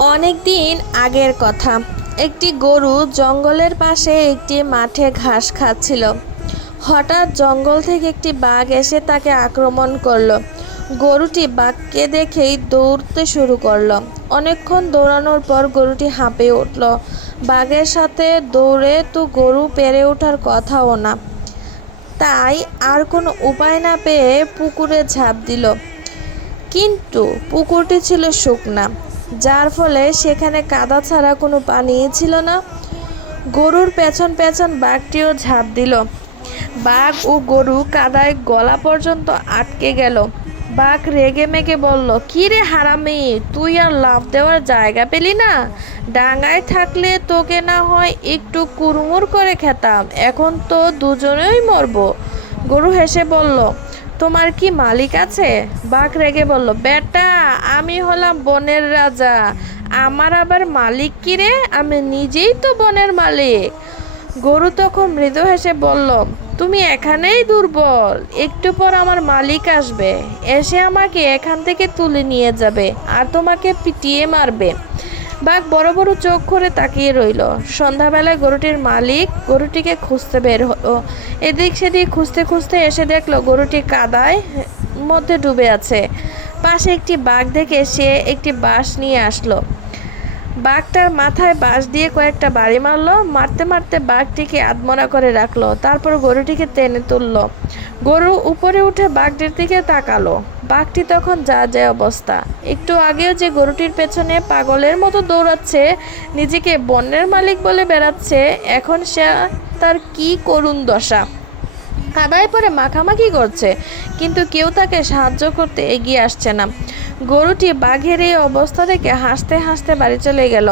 অনেক দিন আগের কথা। একটি গরু জঙ্গলের পাশে একটি মাঠে ঘাস খাচ্ছিল। হঠাৎ জঙ্গল থেকে একটি বাঘ এসে তাকে আক্রমণ করল। গরুটি বাঘকে দেখেই দৌড়তে শুরু করল। অনেকক্ষণ দৌড়ানোর পর গরুটি হাঁপিয়ে উঠল। বাঘের সাথে দৌড়ে তো গরু পেরে ওঠার কথাও না। তাই আর কোনো উপায় না পেয়ে পুকুরে ঝাঁপ দিল। কিন্তু পুকুরটি ছিল শুকনা। যার ফলে সেখানে কাদা ছাড়া কোনো পানিই ছিল না। গরুর পেছন পেছন বাঘটিও ঝাঁপ দিল। বাঘ ও গরু কাদায় গলা পর্যন্ত আটকে গেল। বাঘ রেগে মেগে বলল, কি রে হারামি, তুই আর লাভ দেওয়ার জায়গা পেলি না? ডাঙায় থাকলে তোকে না হয় একটু কুড়মুড় করে খেতাম, এখন তো দুজনেই মরবো। গরু হেসে বলল তোমার কি মালিক আছে? বাঘ রেগে বলল, বেটা, আমি হলাম বনের রাজা। আমার আবার মালিক কি রে? আমি নিজেই তো বনের মালিক। গরু তখন মৃদু হেসে বলল, তুমি এখানেই দুর্বল। একটু পর আমার মালিক আসবে। এসে আমাকে এখান থেকে তুলে নিয়ে যাবে আর তোমাকে পিটিয়ে মারবে। বাঘ বড় বড় চোখ করে তাকিয়ে রইল। সন্ধ্যাবেলায় গরুটির মালিক গরুটিকে খুঁজতে বের হলো। এদিক সেদিক খুঁজতে খুঁজতে এসে দেখল গরুটি কাদায় মধ্যে ডুবে আছে। পাশে একটি বাঘ দেখে সে একটি বাঁশ নিয়ে আসলো। বাঘটার মাথায় বাঁশ দিয়ে কয়েকটা বাড়ি মারলো। মারতে মারতে বাঘটিকে আদমরা করে রাখল। তারপর গরুটিকে টেনে তুললো। গরু উপরে উঠে বাঘটির দিকে তাকালো। বাঘটি তখন যা যায় অবস্থা। একটু আগেও যে গরুটির পেছনে পাগলের মতো দৌড়াচ্ছে, নিজেকে বন্যের মালিক বলে বেড়াচ্ছে, এখন সে তার কি করুণ দশা। কাদায় পরে মাখামাখি করছে, কিন্তু কেউ তাকে সাহায্য করতে এগিয়ে আসছে না। গরুটি বাঘের এই অবস্থা থেকে হাসতে হাসতে বাড়ি চলে গেল।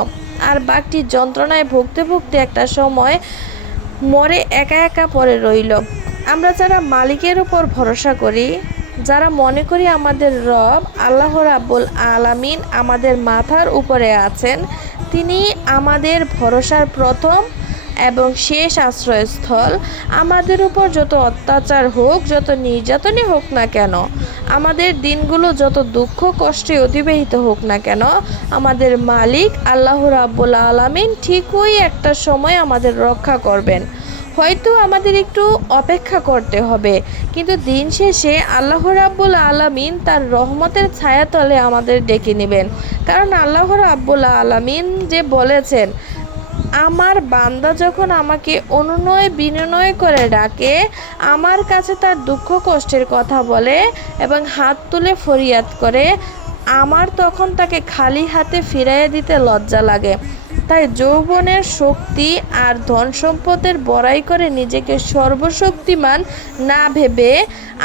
আর বাঘটি যন্ত্রণায় ভুগতে ভুগতে একটা সময় মরে একা একা পরে রইল। আমরা যারা মালিকের উপর ভরসা করি, যারা মনে করি আমাদের রব আল্লাহ রাব্বুল আলামিন আমাদের মাথার উপরে আছেন, তিনি আমাদের ভরসার প্রথম এবং শেষ আশ্রয়স্থল। আমাদের উপর যত অত্যাচার হোক, যত নির্যাতনই হোক না কেন, আমাদের দিনগুলো যত দুঃখ কষ্টে অতিবাহিত হোক না কেন, আমাদের মালিক আল্লাহ রাব্বুল আলামিন ঠিকই একটা সময় আমাদের রক্ষা করবেন। হয়তো আমাদের একটু অপেক্ষা করতে হবে। কিন্তু দিন শেষে আল্লাহ রাব্বুল আলামিন তার রহমতের ছায়াতলে আমাদের ডেকে নেবেন। কারণ আল্লাহ রাব্বুল আলামিন যে বলেছেন, আমার বান্দা যখন আমাকে অনুনয় বিনয় করে ডাকে, আমার কাছে তার দুঃখ কষ্টের কথা বলে এবং হাত তুলে ফরিয়াদ করে আমার তখন তাকে খালি হাতে ফিরাইয়ে দিতে লজ্জা লাগে। তাই যৌবনের শক্তি আর ধন সম্পদের বড়াই করে নিজেকে সর্বশক্তিমান না ভেবে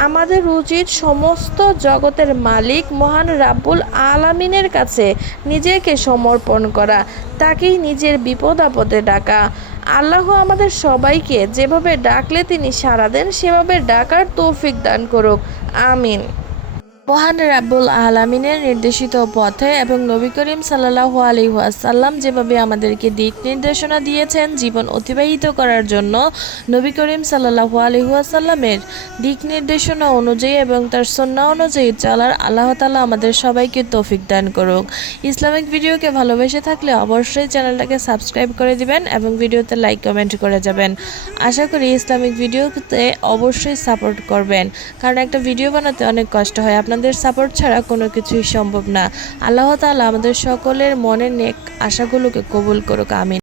আমাদের উচিত সমস্ত জগতের মালিক মহান রাব্বুল আলামিনের কাছে নিজেকে সমর্পণ করা, তাকেই নিজের বিপদ আপদে ডাকা। আল্লাহ আমাদের সবাইকে যেভাবে ডাকলে তিনি সাড়া দেন, সেভাবে ডাকার তৌফিক দান করুক। আমিন। মহান রাব্বুল আলামিনের নির্দেশিত পথে এবং নবী করিম সাল্লাহ আলী ওয়াসাল্লাম যেভাবে আমাদেরকে দিক নির্দেশনা দিয়েছেন, জীবন অতিবাহিত করার জন্য নবী করিম সাল্লাহ আলী ওয়াসাল্লামের দিক নির্দেশনা অনুযায়ী এবং তার সন্না অনুযায়ী চলার আল্লাহ তালা আমাদের সবাইকে তৌফিক দান করুক। ইসলামিক ভিডিওকে ভালোবেসে থাকলে অবশ্যই চ্যানেলটাকে সাবস্ক্রাইব করে দিবেন এবং ভিডিওতে লাইক, কমেন্ট করে যাবেন। আশা করি ইসলামিক ভিডিওতে অবশ্যই সাপোর্ট করবেন, কারণ একটা ভিডিও বানাতে অনেক কষ্ট হয়। আপনাদের সাপোর্ট ছাড়া কোনো কিছুই সম্ভব না। আল্লাহ তালা আমাদের সকলের মনের নেক আশাগুলোকে কবুল করুক, আমিন।